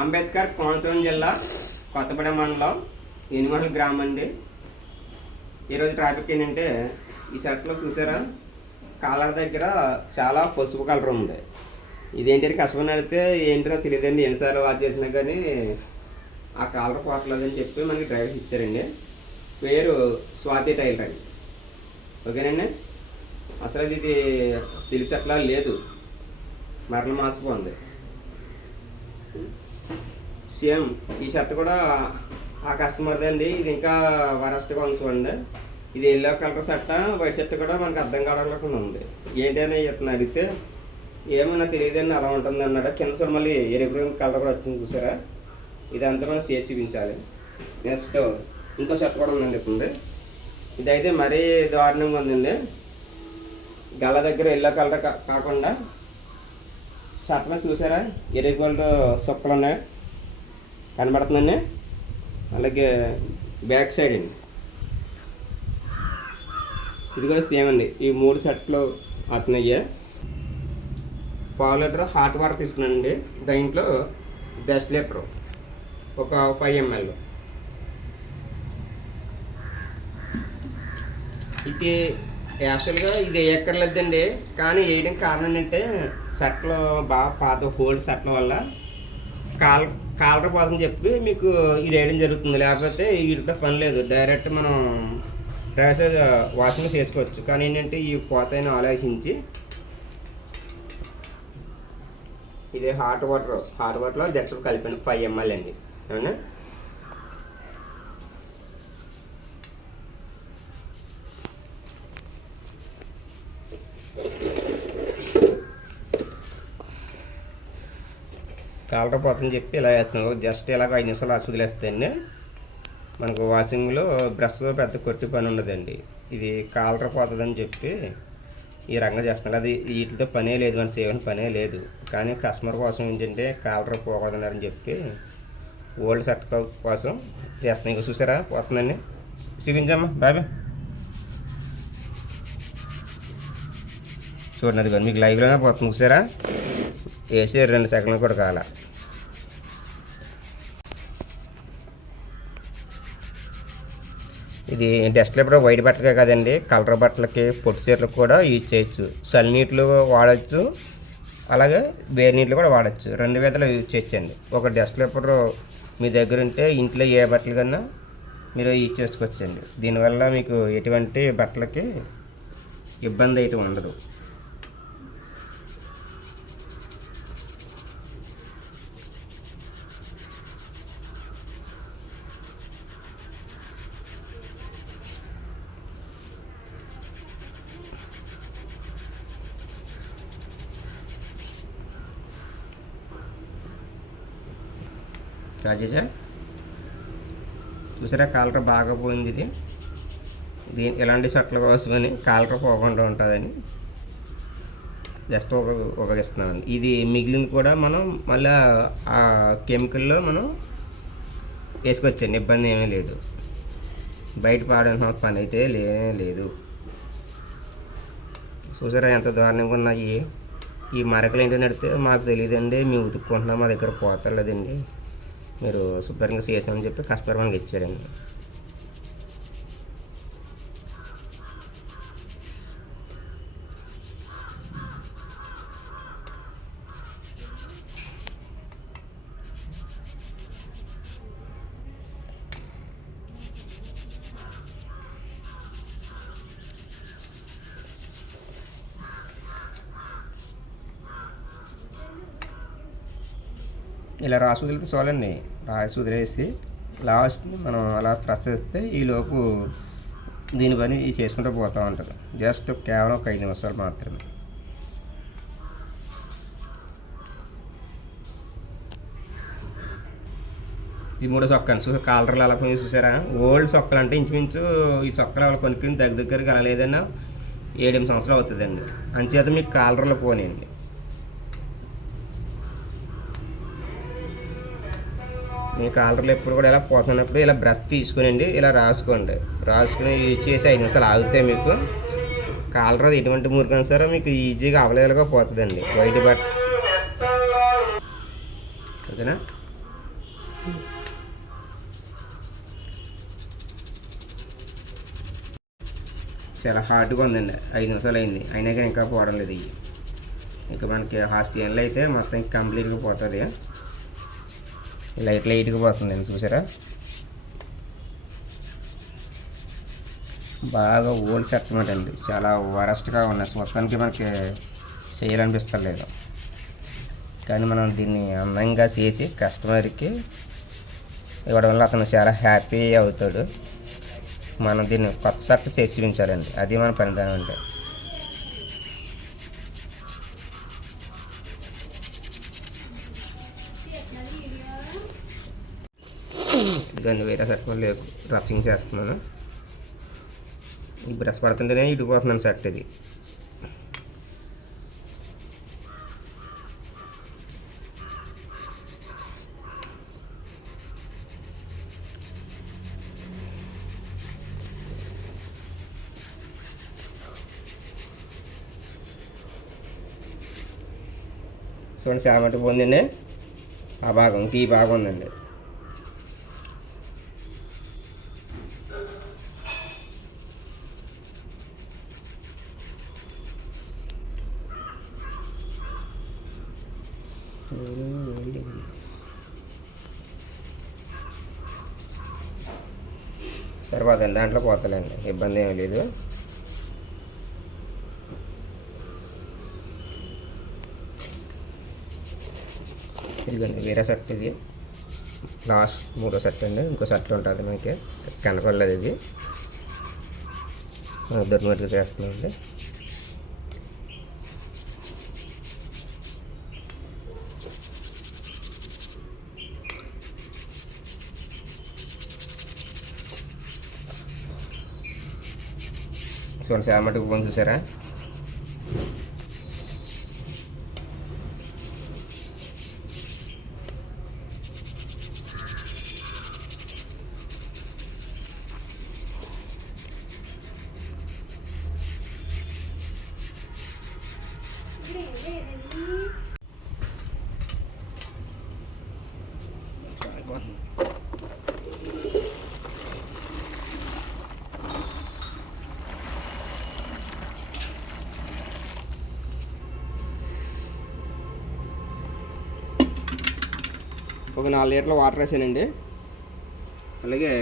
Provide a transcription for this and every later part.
అంబేద్కర్ కోనసీమ జిల్లా కొత్తపేట మండలం ఎనిమల్ గ్రామం అండి. ఈరోజు ట్రాఫిక్ ఏంటంటే ఈ షర్ట్లో చూసారా? కాలర్ దగ్గర చాలా పసుపు కలర్ ఉంది. ఇదేంటంటే కష్టమని అడిగితే ఏంటో తెలియదండి. ఎన్నిసార్లు వాచ్ చేసినా కానీ ఆ కాలర్ పోట్లేదని చెప్పి మనకి డ్రైవర్ ఇచ్చారండి. పేరు స్వాతి టైలర్ అండి. ఓకేనండి? అసలు ఇది ఇది తెలిసట్లా లేదు. మరణ మాసిపోంది సేమ్ ఈ షర్ట్ కూడా ఆ కస్టమర్ది అండి. ఇది ఇంకా వరస్ట్ కొనసం అండి ఇది yellow colour shirt white shirt కూడా మనకు అర్థం కావడం ఉంది. ఏంటి అని ఇతను అడిగితే ఏమో నాకు తెలియదండి అలా ఉంటుంది అన్నాడు. కింద సార్ మళ్ళీ ఎరుపు రంగు కలర్ కూడా వచ్చింది చూసారా? ఇదంతా మనం సేర్ చూపించాలి. నెక్స్ట్ ఇంకో షర్ట్ కూడా ఉందండి ఇప్పుడు ఇదైతే మరీ దారుణంగా ఉందండి. గల దగ్గర ఎల్లో కలర్ కాకుండా షర్ట్ మీద చూసారా? ఎరుపు కలర్ సొక్కలు ఉన్నాయి. కనబడుతుందండి. అలాగే బ్యాక్ సైడ్ అండి. ఇది కూడా సేమ్ అండి. ఈ మూడు షర్ట్లు అతనయ్యే పావు లీటర్ హాట్ వాటర్ తీసుకున్నానండి. దాంట్లో డస్ట్ లీటర్ ఒక ఫైవ్ ఎంఎల్ ఇది యాక్చువల్గా ఇది వేయక్కర్లేదండి కానీ వేయడం కారణం ఏంటంటే షర్ట్లో బాగా పాత హోల్డ్ షర్ట్ల వల్ల కాల్ కాలర్ కోసం చెప్పి మీకు ఇది వేయడం జరుగుతుంది. లేకపోతే వీటితో పని లేదు. డైరెక్ట్ మనం డ్రెస్ వాషింగ్ చేసుకోవచ్చు కానీ ఏంటంటే ఈ పోతాయని ఆలోచించి ఇది హాట్ వాటర్ హాట్ వాటర్లో జస్ట్ కలిపాను ఫైవ్ ఎంఎల్ అండి. అవునా కాలర్ పోతుందని చెప్పి ఇలా వేస్తున్నాం జస్ట్ ఇలాగ ఐదు నిమిషాలు అలా వదిలేస్తాయండి మనకు వాషింగ్లో బ్రష్ పెద్ద కొట్టి పని ఉండదండి. ఇది కాలర్ పోతుందని చెప్పి ఈ రంగం చేస్తున్నారు అది వీటితో పనే లేదు మన సేవని పనే లేదు. కానీ కస్టమర్ కోసం ఏంటంటే కాలర్ పోకూడదన్నారని చెప్పి ఓల్డ్ షర్ట్ కోసం చేస్తున్నాం ఇంకా చూసారా? పోతుందండి. చూపించమ్మా. బాబాయ్ చూడండి అది మీకు లైవ్లోనే పోతుంది. చూసారా? వేసి రెండు సెకండ్లు కూడా కాల. ఇది డస్ట్ లేపర్ వైట్ బట్టలకే కదండి కలర్ బట్టలకి పొట్టు చీరలకు కూడా యూజ్ చేయొచ్చు. చలి నీటిలో వాడచ్చు అలాగే వేడి నీళ్ళు కూడా వాడచ్చు. రెండు విధాలు యూజ్ చేయొచ్చండి. ఒక డస్ట్ లేపర్ మీ దగ్గర ఉంటే ఇంట్లో ఏ బట్టలు కన్నా మీరు యూజ్ చేసుకోవచ్చండి. దీనివల్ల మీకు ఎటువంటి బట్టలకి ఇబ్బంది అయితే ఉండదు. రాజేజా చూసారా కాలర్ బాగా పోయింది ఇది దీని ఇలాంటి షర్ట్ల కోసమని కాలర్ పోకుండా ఉంటుందని జస్ట్ ఉప ఉపయోగిస్తున్నామండి ఇది మిగిలింది కూడా మనం మళ్ళీ ఆ కెమికల్లో మనం వేసుకోవచ్చండి ఇబ్బంది ఏమీ లేదు. బయట పాడాల్సిన పని అయితే లేనే లేదు. చూసారా ఎంత దారుణంగా ఉన్నాయి. ఈ మరకలు ఏంటో నడితే మాకు తెలియదండి. మేము ఉతుక్కుంటున్నాం మా దగ్గర పోతలేదండి. మీరు శుభ్రంగా చేసామని చెప్పి కస్టమర్ మనకి ఇచ్చారండి ఇలా రాసి వదిలితే చాలండి. రాసి వదిలేసి లాస్ట్ మనం అలా ప్రెస్ చేస్తే ఈలోపు దీని పని చేసుకుంటూ పోతూ ఉంటుంది. జస్ట్ కేవలం ఒక ఐదు నిమిషాలు మాత్రమే. ఈ మూడో సొక్కలు చూసా కాలర్లు అలా పోయి చూసారా? ఓల్డ్ సొక్కలు అంటే ఇంచుమించు ఈ సొక్కలు అలా కొనుక్కుని దగ్గర దగ్గరికి అలా లేదన్నా ఏడెనిమిది సంవత్సరాలు అవుతుందండి. అంచేత మీకు కాలర్లు పోనీయండి. మీ కాలర్లు ఎప్పుడు కూడా ఇలా పోతున్నప్పుడు ఇలా బ్రష్ తీసుకునండి ఇలా రాసుకోండి. రాసుకుని యూజ్ చేసి ఐదు నిమిషాలు ఆగితే మీకు కాలర్ ఎటువంటి మురికైనా సరే మీకు ఈజీగా అవైలబుల్గా పోతుందండి. వైట్ బట్ ఓకేనా? చాలా హార్డ్గా ఉందండి. ఐదు నిమిషాలు అయింది. అయినా కానీ ఇంకా పోవడం లేదు. ఇవి ఇంకా మనకి హాస్టల్ అయితే మొత్తం కంప్లీట్గా పోతుంది. లైట్ లైట్గా పోతుందండి చూసారా? బాగా ఓల్డ్ సెట్ అండి. చాలా వరస్ట్గా ఉన్నాయి. మొత్తానికి మనకి చేయాలనిపిస్తలేదు. కానీ మనం దీన్ని అందంగా చేసి కస్టమర్కి ఇవ్వడం వల్ల అతను చాలా హ్యాపీ అవుతాడు. మనం దీన్ని కొత్త షర్ట్ చేసి చూపించాలండి. అది మన పనిదానం అంటే దాన్ని వేరే షర్ట్ మళ్ళీ రఫింగ్ చేస్తున్నాను. ఈ బ్రష్ పడుతుంటేనే ఇటు పోతున్నాను సెట్ ఇది. చూడండి చామటి పొందిండే ఆ భాగం ఇంక ఈ భాగం ఉందండి సరిపోదండి దాంట్లో పోతలేండి ఇబ్బంది ఏమీ లేదు. ఇదిగోండి వేరే షర్ట్ ఇది. లాస్ట్ మూడో షర్ట్ అండి ఇంకో షర్ట్ ఉంటుంది మనకి. కనపడలేదు ఇది. దొరికినట్టుగా చేస్తున్నామండి చూడండి చాలా మటుకు చూసారా? ఒక నాలుగు లీటర్ల వాటర్ వేసానండి. అలాగే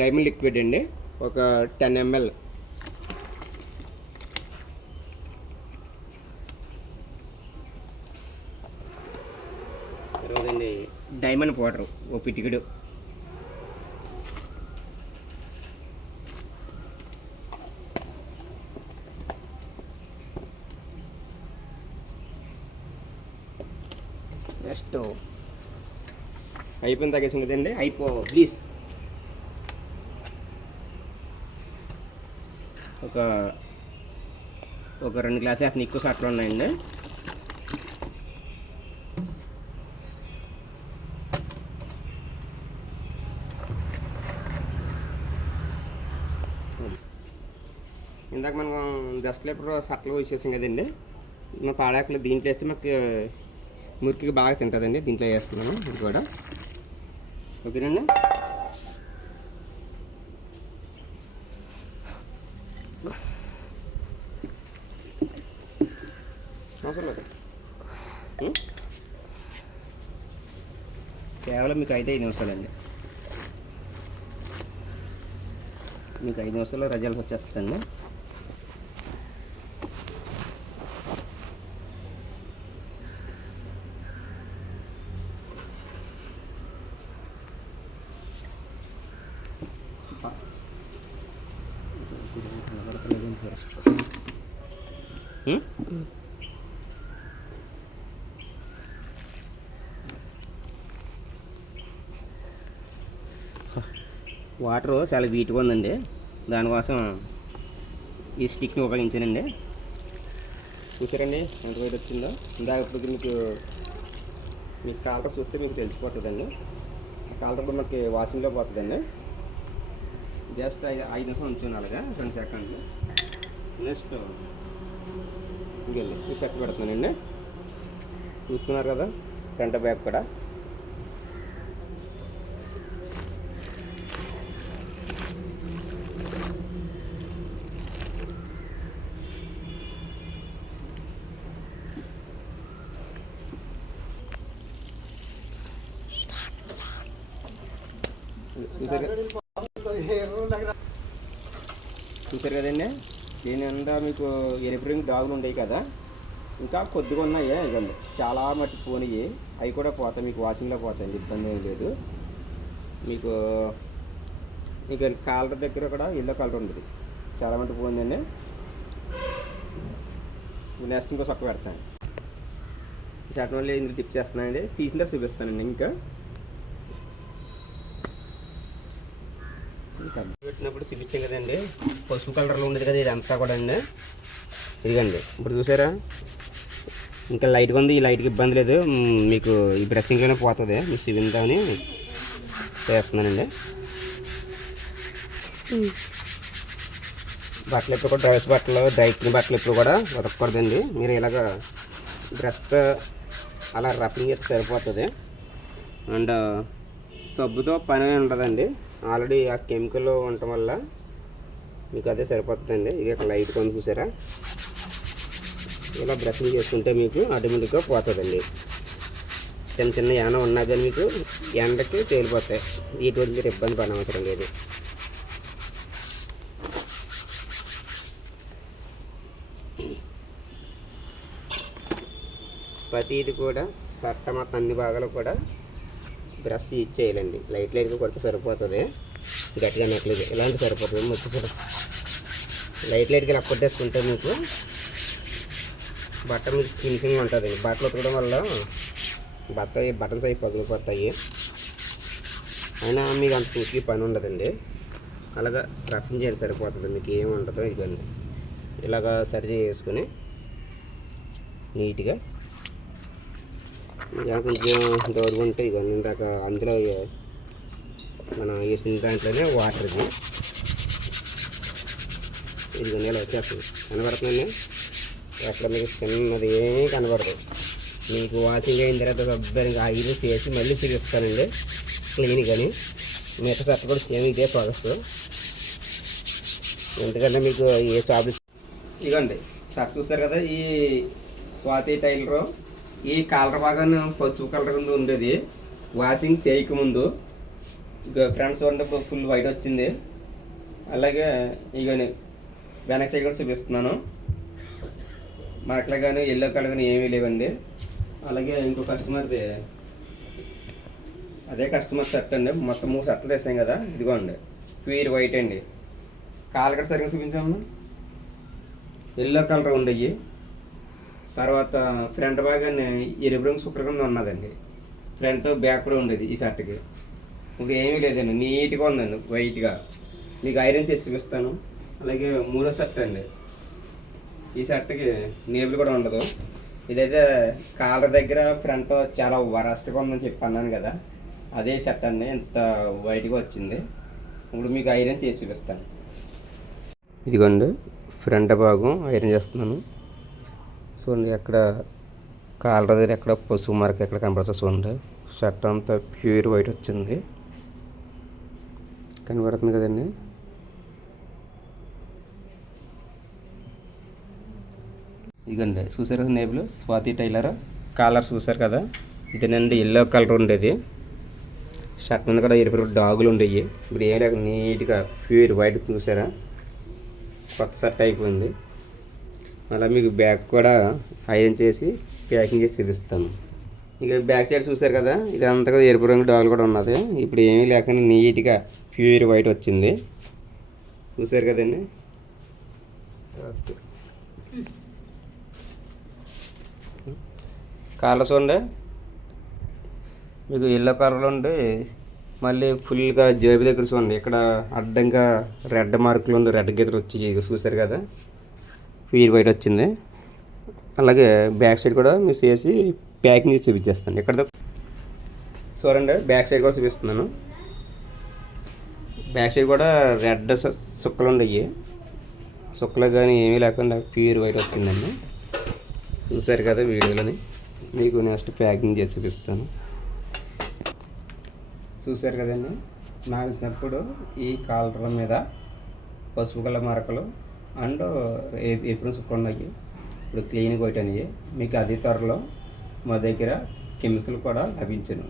డైమండ్ లిక్విడ్ అండి. ఒక టెన్ ఎంఎల్. తర్వాతండి డైమండ్ పౌడర్ ఓ పిటికిడు. నెక్స్ట్ అయిపోయిన తగ్గేసింది కదండి అయిపో ప్లీజ్ ఒక ఒక రెండు గ్లాసులు అతను ఎక్కువ సట్లు ఉన్నాయండి. ఇందాక మనం డస్ట్ పేపర్ సట్లు వచ్చేసాం కదండి. మా పాడాకులు దీంట్లో వేస్తే మాకు మురికి బాగా తింటుందండి. దీంట్లో వేస్తున్నాను. ఇది కూడా. ఓకేనండి. కేవలం మీకు అయితే ఐదు నిమిషాలండి. మీకు ఐదు నిమిషాల్లో రిజల్ట్ వచ్చేస్తుందండి. వాటర్ చాలా వీట్గా ఉందండి. దానికోసం ఈ స్టిక్ని ఉపయోగించానండి. చూసారండి ఎంత వైట్ వచ్చిందో. ఇందాక ఇప్పుడు మీకు మీకు కాలర్ చూస్తే మీకు తెలిసిపోతుందండి. ఆ కాలర్ కూడా మనకి వాషింగ్లో పోతుందండి. జస్ట్ ఐదు ఐదు నిమిషం ఉంచాను అలాగా రెండు సెకండ్లు. నెక్స్ట్ ఇంకెళ్ళి ఈ సెట్ పెడుతున్నానండి. చూసుకున్నారు కదా ఫ్రంట్ బ్యాగ్ కూడా. చూసారు చూసారు కదండి? దీని అంతా మీకు ఎరుపు రంగు డాగులు ఉండేవి కదా? ఇంకా కొద్దిగా ఉన్నాయి ఇదండి చాలా మట్టి పోనివి అవి కూడా పోతాయి మీకు వాషింగ్లో పోతాయి ఇబ్బంది ఏం లేదు. మీకు ఇక కాలర్ దగ్గర కూడా ఎల్లో కలర్ ఉంటుంది. చాలా మట్టి పోయిందండి. నెక్స్ట్ ఇంకో సొక్క పెడతాను. షర్ట్ వల్ల ఇందులో టిప్ చేస్తున్నానండి. తీసిన తర్వాత చూపిస్తానండి ఇంకా. పెట్టినప్పుడు చూపించాం కదండి. పసుపు కలర్లో ఉండేది కదా ఇదంతా కూడా అండి ఇదిగండి. ఇప్పుడు చూసారా? ఇంకా లైట్గా ఉంది. ఈ లైట్కి ఇబ్బంది లేదు. మీకు ఈ బ్రషింగ్లోనే పోతుంది. మీ సివిందాని చేస్తున్నానండి. బట్టలు ఎప్పుడు కూడా డ్రైస్ బట్టలు డ్రైక్ని బట్టలు ఎప్పుడు కూడా ఉతకూడదండి మీరు ఇలాగ బ్రష్తో అలా రఫింగ్ చేస్తే సరిపోతుంది. అండ్ సబ్బుతో పని ఉండదండి. ఆల్రెడీ ఆ కెమికల్ ఉండటం వల్ల మీకు అదే సరిపోతుందండి. ఇది ఇక్కడ లైట్ కొని చూసారా? ఇలా బ్రషింగ్ చేసుకుంటే మీకు ఆటోమేటిక్గా పోతుందండి. చిన్న చిన్న యాన ఉన్నా కానీ మీకు ఎండకి తేలిపోతాయి. వీటి మీరు ఇబ్బంది పడనవసరం లేదు. ప్రతిది కూడా సట్ట మొత్తం అన్ని భాగాలు కూడా బ్రష్ యూజ్ చేయాలండి. లైట్ లైట్గా కొడితే సరిపోతుంది. గట్టిగా నెట్లేదు ఇలాంటి సరిపోతుంది మొత్తం లైట్ లైట్గా ఇలా కొట్టేసుకుంటే మీకు బట్ట మీకు ఫినిషింగ్ ఉంటుంది. బట్టలు ఉతకడం వల్ల బట్ట బటన్స్ అవి పగిలిపోతాయి. అయినా మీకు అంత పూర్తి పని ఉండదండి. అలాగా రఫింగ్ చేయాలి సరిపోతుంది. మీకు ఏమి ఉండదు ఇదండి ఇలాగా సరి చేసుకుని నీట్గా ఇంకా కొంచెం దూరంగా ఉంటే ఇక ఇందాక అందులో మనం వేసిన దాంట్లోనే వాటర్ ఇది ఇది నెల వచ్చేస్తుంది కనబడుతుందండి అక్కడ మీకు చిన్నది ఏమీ కనబడదు. మీకు వాషింగ్ అయిన తర్వాత శుభ్రంగా ఐదు చేసి మళ్ళీ తిరిగిస్తానండి. క్లీన్ కానీ మిగతా షర్ట్ కూడా సేమ్ ఇదే ప్రాసెస్ ఎందుకంటే మీకు ఏ షాప్ ఇదిగోండి షర్ట్ చూస్తారు కదా ఈ స్వాతి టైలరు ఈ కలర్ బాగా పసుపు కలర్ కింద ఉండేది. వాషింగ్ చేయక ముందు ఫ్రెండ్స్ చూడండి ఫుల్ వైట్ వచ్చింది. అలాగే ఇక వెనక సైడ్ కూడా చూపిస్తున్నాను. మరకలు కానీ ఎల్లో కలర్ కానీ ఏమీ లేవండి. అలాగే ఇంకో కస్టమర్ది అదే కస్టమర్ షర్ట్ అండి. మొత్తం మూడు షర్ట్లు తెస్తాం కదా ఇదిగోండి. ప్యూర్ వైట్ అండి. కాలు కూడా సరిగ్గా చూపించాము. ఎల్లో కలర్ ఉండేవి తర్వాత ఫ్రంట్ భాగాన్ని ఎరుపు రంగు శుక్ర కింద ఉన్నదండి. ఫ్రంట్ బ్యాక్ కూడా ఉండేది ఈ షర్ట్కి ఇప్పుడు ఏమీ లేదండి నీట్గా ఉందండి వైట్గా మీకు ఐరన్ చేసి చూపిస్తాను. అలాగే మూడో షర్ట్ అండి. ఈ షర్ట్కి నేబుల్ కూడా ఉండదు. ఇదైతే కాలర్ దగ్గర ఫ్రంట్ చాలా వరస్ట్గా ఉందని చెప్పి అన్నాను కదా. అదే షర్ట్ అండి ఇంత వైట్గా వచ్చింది. ఇప్పుడు మీకు ఐరన్ చేసి చూపిస్తాను. ఇదిగోండి ఫ్రంట్ భాగం ఐరన్ చేస్తున్నాను. చూడండి ఎక్కడ కాలర్ దగ్గర ఎక్కడ పసుపు మరక ఎక్కడ కనబడుతుంది చూడండి షర్ట్ అంతా ప్యూర్ వైట్ వచ్చింది. కనబడుతుంది కదండి. ఇదండి చూసారు కదా నేబుల్? స్వాతి టైలర్. కాలర్ చూసారు కదా? ఇదేనండి ఎల్లో కలర్ ఉండేది. షర్ట్ మీద కూడా ఎరుపు డాగులు ఉండేవి ఇప్పుడు ఏం లేక నీట్గా ప్యూర్ వైట్ చూసారా? కొత్త షర్ట్ అయిపోయింది. అలా మీకు బ్యాగ్ కూడా ఐరన్ చేసి ప్యాకింగ్ చేసి చూపిస్తాను. ఇక బ్యాక్ సైడ్ చూసారు కదా ఇదంతా కూడా ఎరుపు రంగు డాల్ కూడా ఉన్నది. ఇప్పుడు ఏమీ లేకుండా నీట్గా ప్యూర్ వైట్ వచ్చింది. చూసారు కదండి? ఓకే కాళ్ళ చూడండి మీకు ఎల్లో కలర్లో ఉండి. మళ్ళీ ఫుల్గా జేబు దగ్గర చూడండి. ఇక్కడ అడ్డంగా రెడ్ మార్కులు ఉంది రెడ్ గీతలు వచ్చి చూసారు కదా. ప్యూర్ వైట్ వచ్చింది. అలాగే బ్యాక్ సైడ్ కూడా మిస్ చేసి ప్యాకింగ్ చేసి చూపించేస్తాను. ఇక్కడ చూడండి బ్యాక్ సైడ్ కూడా చూపిస్తున్నాను. బ్యాక్ సైడ్ కూడా రెడ్ సుక్కలు ఉండయి. సుక్కలు కానీ ఏమీ లేకుండా ప్యూర్ వైట్ వచ్చిందండి. చూసారు కదా వీడియోలని? మీకు నెక్స్ట్ ప్యాకింగ్ చేసి చూపిస్తాను. చూసారు కదండి? నాకు వచ్చినప్పుడు ఈ కాలర్ మీద పసుపు గల మరకలు అండ్ ఎప్పుడు సుక్కలు ఉన్నాయి ఇప్పుడు క్లీన్ కొట్టనివి మీకు అతి త్వరలో మా దగ్గర కెమికల్ కూడా లభించను.